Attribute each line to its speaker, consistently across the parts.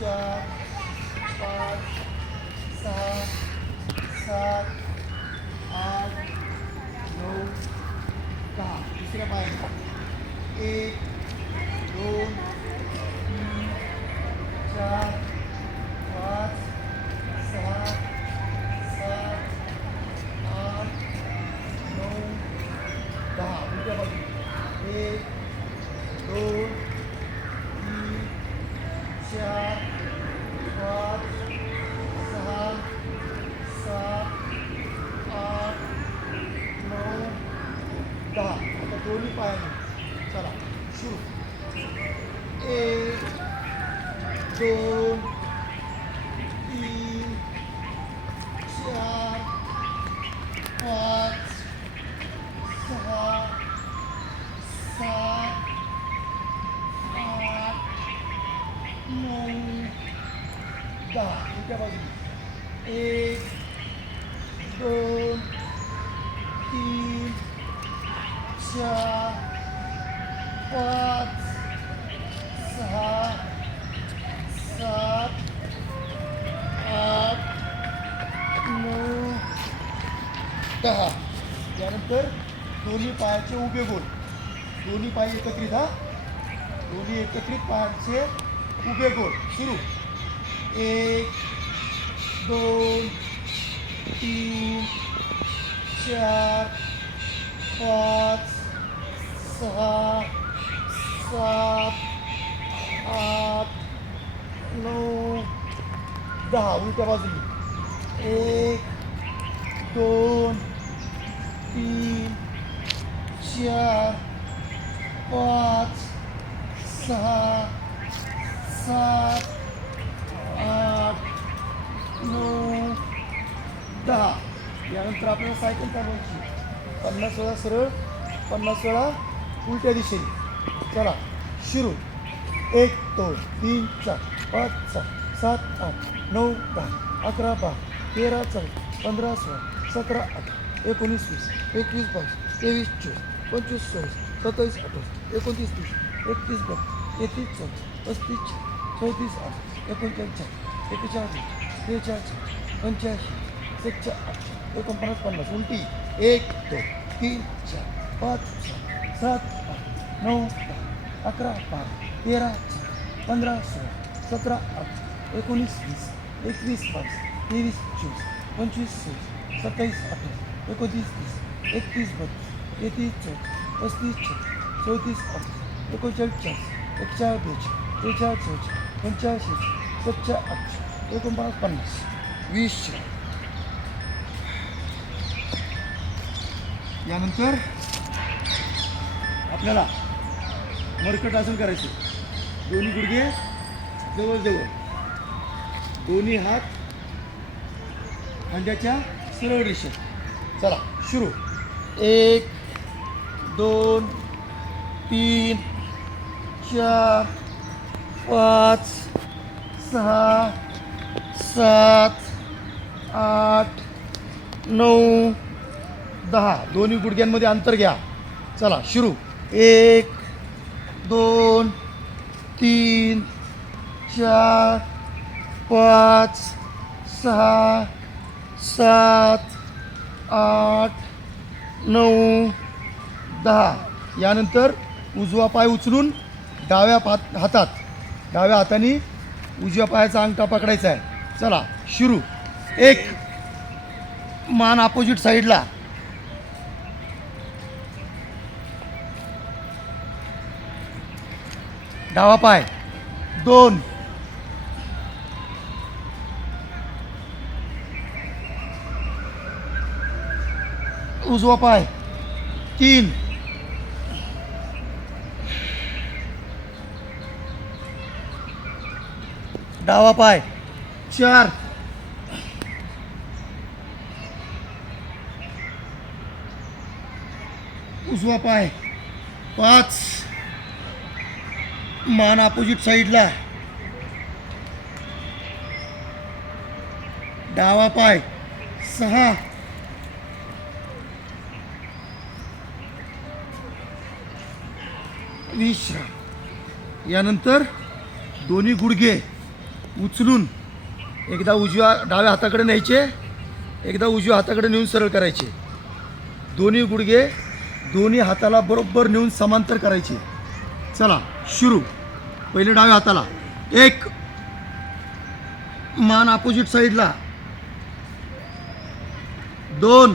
Speaker 1: चार पाच सहा सात आठ नऊ दहा. दुसऱ्या पायाने एक दोन तीन चार पाच सहा सात आठ नऊ दहा उलट्या बाजू एक दोन तीन चार पाच सहा सात आठ नऊ दहा आता दोन्ही पायाने चला सुरू एक दोन तीन चार पाच सहा सात आठ नऊ दहा उलट्या बाजूने एक दोन तीन चार पाच सहा सात आठ नऊ दहा. त्यानंतर दोन्ही पायाचे उभे गोल. दोन्ही पाय एकत्रित हा? दोन्ही एकत्रित पायांचे उभे गोल. सुरू. एक दोन तीन चार पाच सहा सात आठ नऊ दहा उलट्या बाजूने एक दोन तीन चार पाच सहा सात आठ नऊ दहा यानंतर आपल्याला सायकल चालवायची पन्नास वेळा सरळ पन्नास वेळा उलट्या दिशेने. चला शिरू एक दोन तीन चार. पाच सहा सात आठ नऊ दहा अकरा बारा तेरा चौदा पंधरा सोळा सतरा अठरा एकोणीस वीस एकवीस बावीस तेवीस चोवीस पंचवीस सव्वीस सत्तावीस अठ्ठावीस एकोणतीस तीस एकतीस बत्तीस तेहतीस चौतीस पस्तीस चौतीस आठ एकोणचाळीस चार एकेचाळीस त्रेचाळीस पंच्याऐंशी सच्चा आठ एकोणपन्नास पन्नास उलटी एक दोन तीन चार पाच सहा सात आठ नऊ दहा अकरा बारा तेरा चार पंधरा सोळा सतरा आठ एकोणीस वीस एकवीस बावीस तेवीस चोवीस पंचवीस सव्वीस सत्तावीस अठ्ठावीस एकोणतीस तीस एकतीस बत्तीस तेहतीस चौतीस पस्तीस छत्तीस चौतीस अडतीस एकोणचाळीस चाळीस एकचाळीस बेचाळीस त्रेचाळीस चौचाळीस पंच्याऐंशी सच्चा आठशे एकोणपन्नास पन्नास वीसशे यानंतर आपल्याला मरकट आसन करायचं. दोन्ही गुडघे जवळजवळ दोन्ही हात खांद्याच्या सरळ रेषेत. चला सुरू. एक दोन तीन चार पाच सहा सात आठ नऊ दहा. दोन्ही गुडघ्यांमध्ये अंतर घ्या. चला सुरू. एक दोन तीन चार पाच सहा सात आठ नऊ दहा. यानंतर उजवा पाय उचलून डाव्या पात हातात डाव्या हाताने उजव्या पायाचा अंगठा पकडायचा आहे. चला सुरू. एक मान अपोजिट साईडला डावा पाय. दोन उजवा पाय. तीन. डावा पाय. चार. उजवा पाय. पाच. मान अपोजिट साईडला डावा पाय. सहा. विश्रा यानंतर दोन्ही गुडघे उचलून एकदा उजव्या डाव्या हाताकडे न्यायचे एकदा उजव्या हाताकडे नेऊन सरळ करायचे. दोन्ही गुडघे दोन्ही हाताला बरोबर नेऊन समांतर करायचे. चला सुरू. पहिले डाव्या हाताला. एक. मान अपोजिट साईडला दोन.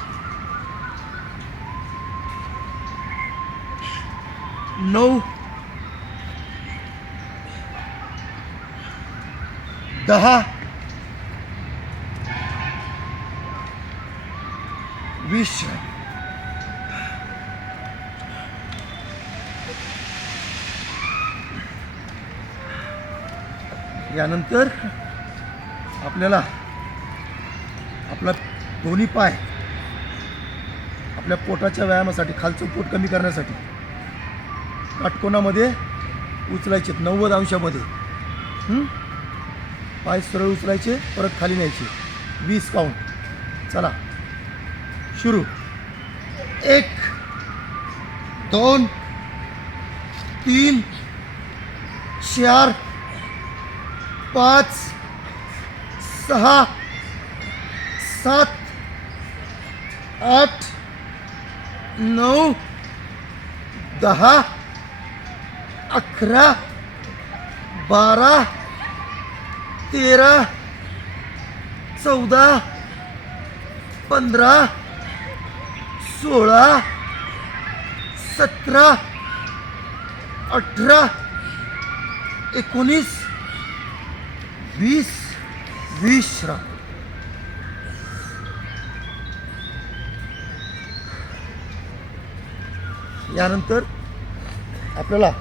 Speaker 1: नऊ दहा वीस यानंतर आपल्याला आपला दोन्ही पाय आपल्या पोटाच्या व्यायामासाठी खालचं पोट कमी करण्यासाठी काटकोनामध्ये उचलायचे नव्वद अंशामध्ये. पाय सरळ उचलायचे परत खाली न्यायचे. वीस काउंट चला. सुरू. एक दोन तीन चार पाच सहा सात आठ नऊ दहा अकरा बारा तेरा चौदा पंधरा सोळा सतरा अठरा एकोणीस वीस वीस यानंतर आपल्याला